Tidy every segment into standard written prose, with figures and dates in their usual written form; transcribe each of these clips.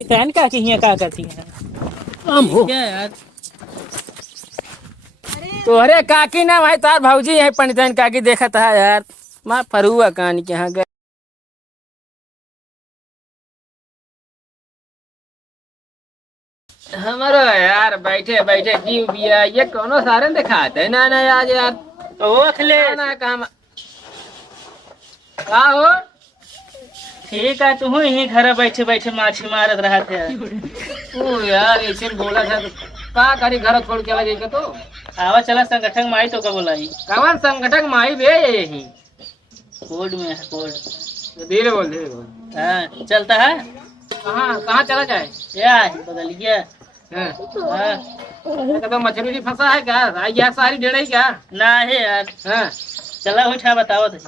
बहन का कि हियां का करती है हम हो क्या यार। तो अरे काकी ना भाई तार भाऊजी है पंडितन काकी देखा था यार माँ फरुआ कान के यहाँ गए हमारो यार बैठे बैठे जीव बिया ये कोनो सारे दिखाते है ना ना आज यार ओ अखिलेश ना काम का हो ठीक है तू यहीं घर बैठे बैठे माछी मारत रहा थे। तू यार ऐसे बोला था तो का करी घर छोड़ के लगे के तो आवा चला संगठन में आई तो का बोलाई कवन संगठन माई बे यही कोड में है कोड। धीरे बोल हाँ चलता है कहाँ कहाँ चला जाए क्या बदल गया। हाँ हाँ तो मछली भी फंसा है क्या यह सारी डेढ़ ही क्या ना है यार हाँ चला उठा बताओ तो।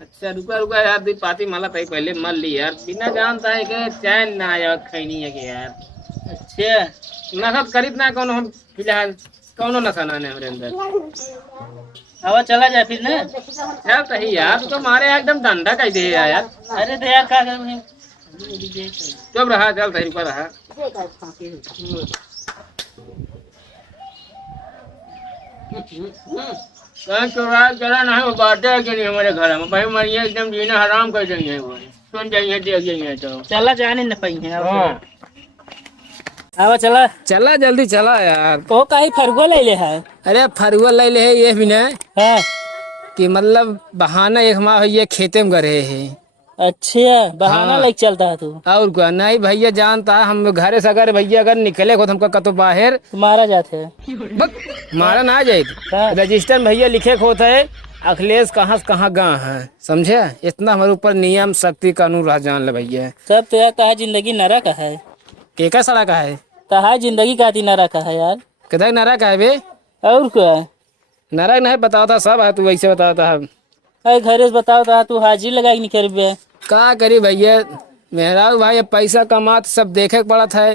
अच्छा रुका रुका यार दी पाती माला तई पहले मल ली यार बिना जानता है कि चैन ना आया खैनी है कि यार अच्छा नशा करीत ना कौन हम फिलहाल कौनो नशा ना हमरे अंदर आवा चला जाए फिर ना। यार सही यार तू तो मारे एकदम धंधा कह दे यार अरे तो यार क्या करूँ चुप रहा चल सही रुका रहा कहीं चुरा चला नहीं वो बातें है कि नहीं हमारे घर में भाई मरिए एकदम जीना हराम कर देंगे वो सुन जाइए देख जाइए तो चला जाने न पाई है। हाँ आवा चला चला जल्दी चला यार तो कहीं फरगो ले ले है। अरे फरुआ ले ले ये भी ना हाँ कि मतलब बहाना एक माह ये खेते में गए है अच्छा बहाना हाँ। लेके चलता है तू और क्या नहीं भैया जानता है, हम घरे से अगर भैया अगर निकले को तो हमको कतो बाहर मारा जाते है। बक मारा ना जाए हाँ। रजिस्टर में भैया लिखे को होता है अखिलेश कहाँ से कहाँ गाँव है समझे इतना हमारे ऊपर नियम शक्ति कानून रह जान ले भैया सब तो यार तहा जिंदगी नरा का है। केका सड़ा का है तहा जिंदगी का नरा का है यार। किधर नरा का है बे और क्या नरा नहीं बताओ था सब है तू वैसे बताता है अरे घरे से बताओ तो तू हाजिर लगाई नहीं कर बे। का करी भैया मेहरा भाई अब पैसा कमात सब देखे के पड़त है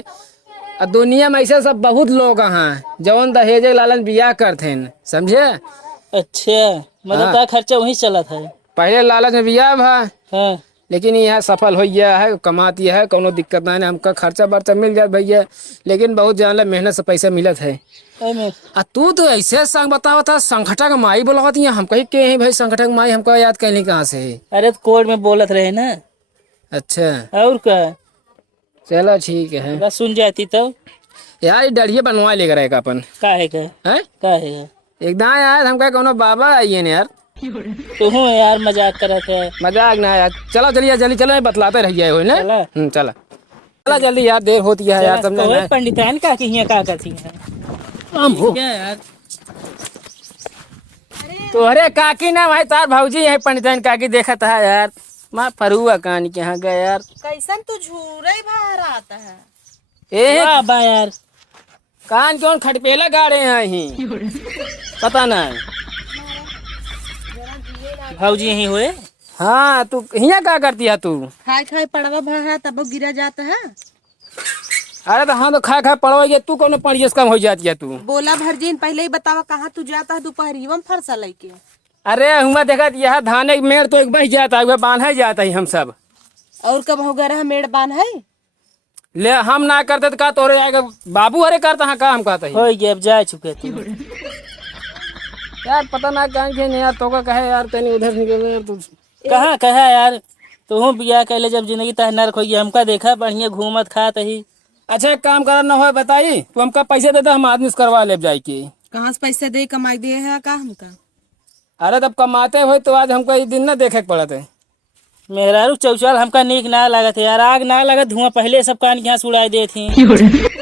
और दुनिया में ऐसे सब बहुत लोग हैं जौन दहेज लालन बियाह करते समझे अच्छा मतलब हाँ। का खर्चा वहीं चला था। पहले लालच में बियाह भा हाँ लेकिन यह सफल हो गया है कमाती है कोनो दिक्कत नहीं हमका खर्चा बर्चा मिल जाए भैया लेकिन बहुत जान मेहनत से पैसा मिलत है में आ तू तो ऐसे संग बतावा था संगठन माई बोला हम कहीं के हैं भाई संगठन माई हमको याद कैली कहाँ से अरे तो कोर्ट में बोलत रहे ना। अच्छा और क्या चलो ठीक है बस सुन जाती तो यार ये डरिए बनवा लेकर रहेगा अपन का है का है का है एकदम यार हमका कोनो बाबा आइए ना यार तू हूँ यार मजाक करत है। मजाक ना यार चलो चलिए जल्दी चलो बतलाते रहिए हो ना चला चला चला जल्दी यार देर होती है यार चला, समझे कहो ना पंडितान का कि हियां का करती है हम हो क्या यार। तो अरे काकी ना भाई तार भाऊजी है पंडितन काकी देखा था यार माँ फरुआ कान के यहाँ गए यार कैसन तू झूरे ही बाहर आता है। ए वाह बा यार कान कौन खटपेला गाड़े हैं ही पता नहीं भाऊजी यहीं हुए। हाँ तू हियाँ क्या करती है तू खाए खाए पड़वा भरा तब गिरा जाता है। अरे तो हाँ तो खा खा पड़ोगे तू कौन पढ़िए कम हो जाती है तू बोला भरजीन पहले ही बतावा कहाँ तू जाता है दोपहरिया में फरसा लेके। अरे हुआ देखा यह धान एक मेड़ तो एक बह जाता है बांधा जाता है हम सब और कब हो गया मेड़ बांध है। ले हम ना करते तो का तोरे आएगा बाबू अरे करता हाँ का हम कहते हैं हो गया अब जा चुके तू। यार पता ना कहाँ के नहीं यार तो का कहे यार तेनी उधर निकल यार तू कहाँ कहा यार तू बियाह कैले जब जिंदगी तह नरक हो गया हमका देखा बढ़िया घूमत खात ही। अच्छा एक काम करा ना हो बताई तू हमका पैसे देता हम आदमी से करवा ले जाए की कहाँ से पैसे दे कमाई दे है का हमका। अरे तब कमाते हुए तो आज हमको ये दिन ना देखे के पड़त है मेहरारू चौचाल हमका नीक ना लागत है यार आग ना लागत धुआं पहले सब कान यहाँ उड़ाई दे थी।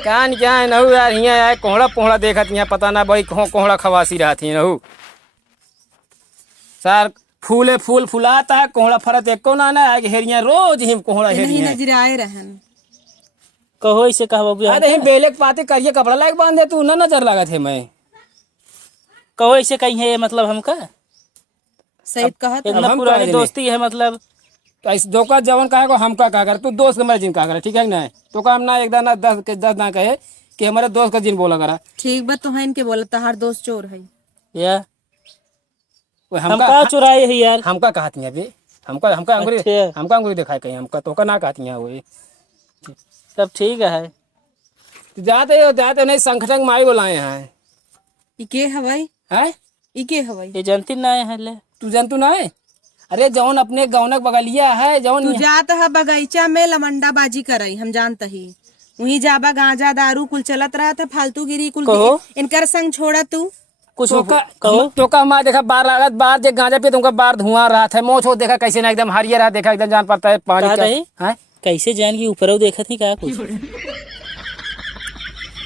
कान क्या है नहू यार यहाँ आए कोहड़ा पोहड़ा देखत यहाँ पता ना भाई कोहड़ा खवासी रहा थी नहू सर फूले फूल फुलाता है कोहड़ा फरत एक ना ना है हेरिया रोज ही कोहड़ा नहीं हेरिया नजर आए रहन। कहो इसे कहो अरे ही बेले के पाते करिए कपड़ा लायक बांधे तू ना नजर लगा थे मैं कहो इसे कहीं है ये मतलब हमका सही कहत इतना हम पुरानी कह दोस्ती है मतलब। तो इस धोखा जवन कहे को हमका कहा कर तू दोस्त मेरे जिन कहा कर ठीक है कि नहीं तो काम ना एक ना दस ना कहे कि हमारे दोस्त का जिन बोला करा ठीक बात तो है इनके बोला तहार दोस्त चोर है। या वो हमका चुराए है यार हमका कहती है बे हमका हमका अंगुरी अच्छा। हमका अंगुरी दिखाई कहीं हमका तो का ना कहती है वो सब ठीक है। जाते नहीं संगठन माई बुलाए हैं। इके हवाई हैं इके हवाई ये जनती ना है ले। तू जानतू ना है? अरे जौन अपने गौनक बगलिया है जौन तू जात है बगीचा में लमंडा बाजी करई हम जानत ही। वही जाबा गांजा दारू कुल चलत रहा था फालतू गिरी कुल कहो। इनकर संग छोड़ा तू। कुछ कहो तो का हमारा देखा बार लागत बार जे गांजा पे तुमका बार धुआं रहा था मोछ हो देखा कैसे ना एकदम हरियर रहा देखा एकदम जान पड़ता है पानी कहा का रही? हैं? कैसे जान की ऊपर देखा थी क्या कुछ?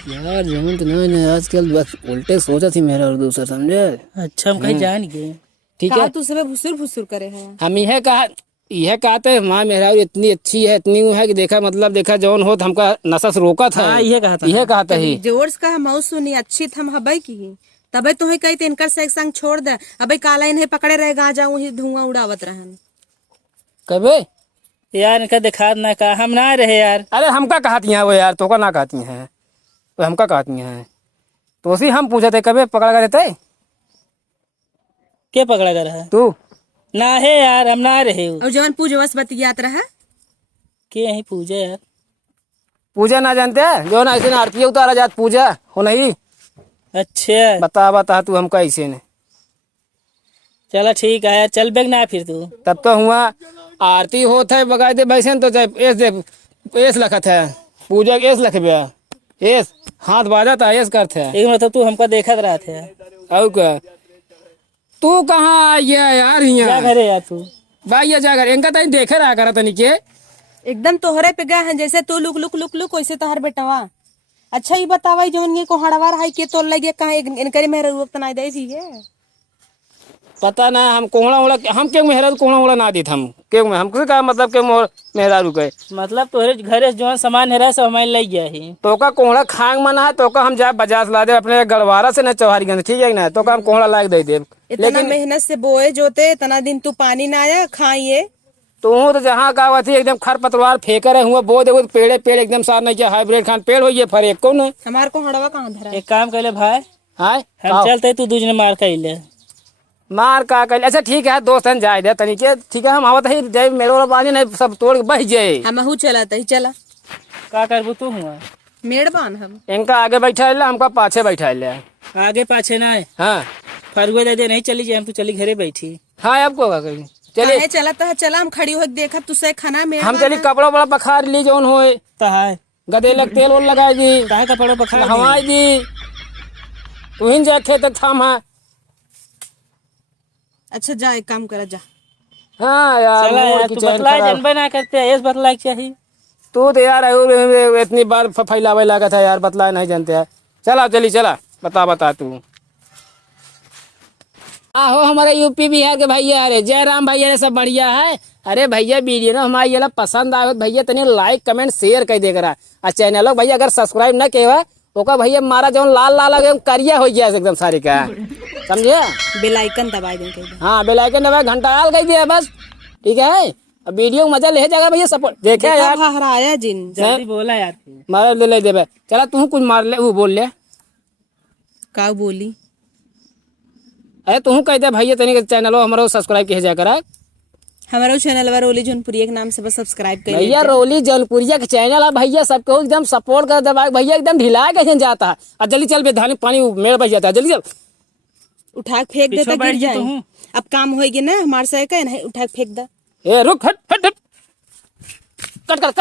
यार जमीन तो नहीं आजकल बस उल्टे सोचा थी मेरा और दूसरा समझे। अच्छा हम कहीं जान गए। ठीक कहा है तू सब भुसुर भुसुर करे है। हम यह कहते माँ मेहरा इतनी अच्छी है इतनी वो है कि देखा मतलब देखा जौन हो तो हमका नशा से रोका था। हाँ, यह कहा था। यह कहता ही जोर से कहा मऊ सुनी अच्छी थम हबई की तबे तुम्हें कही तो इनकर से संग छोड़ दे। अबे काला इन्हें पकड़े रहे गांजा वही धुआं उड़ावत रहन। कबे यार इनका दिखा ना कहा हम ना रहे यार। अरे हमका कहती हैं वो यार तो का ना कहती हैं तो हमका कहती हैं तो उसी हम पूछे थे कबे पकड़ा गए थे के पकड़ा कर रहा तू ना है यार हम ना रहे और जवन पूजवस बतियात रहा के यही पूजा यार। पूजा ना जानते हैं जो ना ऐसे ना आरती उतारा जात पूजा हो नहीं। अच्छा बता तू हमका ऐसे ने चला ठीक है यार चल बेग ना फिर तू। तब तो हुआ आरती होता है बगाए दे वैसे तो एस लखत है पूजा एस लख गया एस हाथ बाजा था एस करते है एक मतलब तू हमका देखत रहा थे और क्या तू कहाँ आई है यार क्या यहाँ करे यार तू? भाई ये जाकर इनका तो देखे रहा करा तनी के एकदम तोहरे पे गए हैं जैसे तू लुक लुक लुक लुक वैसे तोहर बेटवा। अच्छा ही बतावा जवन ये को हड़वार है के तोल लगे कहा इनकरे मेहर वक्त ना दे जी है। पता ना हम कोहड़ा उड़ा हम क्यों मेहरा कोहड़ा उड़ा ना दी हम क्यों में हमको का मतलब क्यों मेहरा रुके मतलब तोहरे घरे जो सामान है सब हमारे लग गया ही। तो का कोहड़ा खांग मना है तो का हम जाए बाजार से ला दे अपने गड़वारा से ना चौहारीगंज ठीक है ना तो का हम कोहड़ा लाग दे दे। इतना मेहनत से बोए जोते इतना दिन तू पानी ना आया खाइए तो जहाँ का थी एकदम खर पतवार फेंकर है हुआ बो देखो पेड़ एकदम सार नहीं किया हाइब्रिड खान पेड़ हो ये फर एक कौन है हमार को हड़वा कहाँ धरा। एक काम कर ले भाई हाय हम चलते तू दूसरे मार कर ले मार का कर अच्छा ठीक है दोस्त जाए दे तरीके ठीक है हम आवत ही जाए मेरे वाला पानी नहीं सब तोड़ के बह जाए हम हूँ चला तही चला का करबू तू हुआ मेड़बान हम इनका आगे बैठा है हमका पाछे बैठा है आगे पाछे ना है हाँ फरुआ दे दे नहीं चली जाए हम तू चली घरे बैठी। हाँ आपको क्या करेंगे चलिए काहे चला तह चला हम खड़ी हो देखा तुसे खाना में हम चली कपड़ा बड़ा बखार ली जौन होए तहाय गदेलक तेल ओल लगाई दी काहे कपड़ों पर खा हवाई दी तुहिन जा खेत थाम है। अच्छा जा एक काम करा जा। हाँ यार चला मोड़ यार की तू चैन बतलाए खराब। जनबे ना करते ऐस बतलाए चाहिए। तू तो यार इतनी बार फैलावे लगा था यार बतलाए नहीं जानते यार चला चली चला बता तू आहो हमारे यूपी बिहार के भैया अरे जय राम भैया ये सब बढ़िया है। अरे भैया वीडियो ना हमारी ये पसंद आवे भैया तनी लाइक कमेंट शेयर कर दे करा और चैनल भैया अगर सब्सक्राइब न किया ओका भैया मारा जो लाल लाल एकदम करिया हो गया एकदम सारी का समझे बेल आइकन दबा देंगे। हाँ बेल आइकन दबा घंटा आल कर दिया बस ठीक है। अब वीडियो मजा ले जाएगा भैया सपोर्ट देखे यार हराया जिन जल्दी बोला यार मारा ले दे चला तू कुछ मार ले वो बोल ले का बोली। अरे तू कह दे भैया तनी चैनल हमारा सब्सक्राइब किया जा करा हमारा चैनल रोली जौनपुरिया के नाम से बस सब्सक्राइब कर भैया रोली जौनपुरिया के चैनल है भैया सबको एकदम सपोर्ट कर दे भैया एकदम ढिला कैसे जाता है और जल्दी चल बे धानी पानी मेड़ बच जाता है जल्दी चल उठा के फेंक देता गिर जाए। अब काम होएगी ना हमारे से का नहीं उठा के फेंक दा ए रुक हट हट हट कट कर कट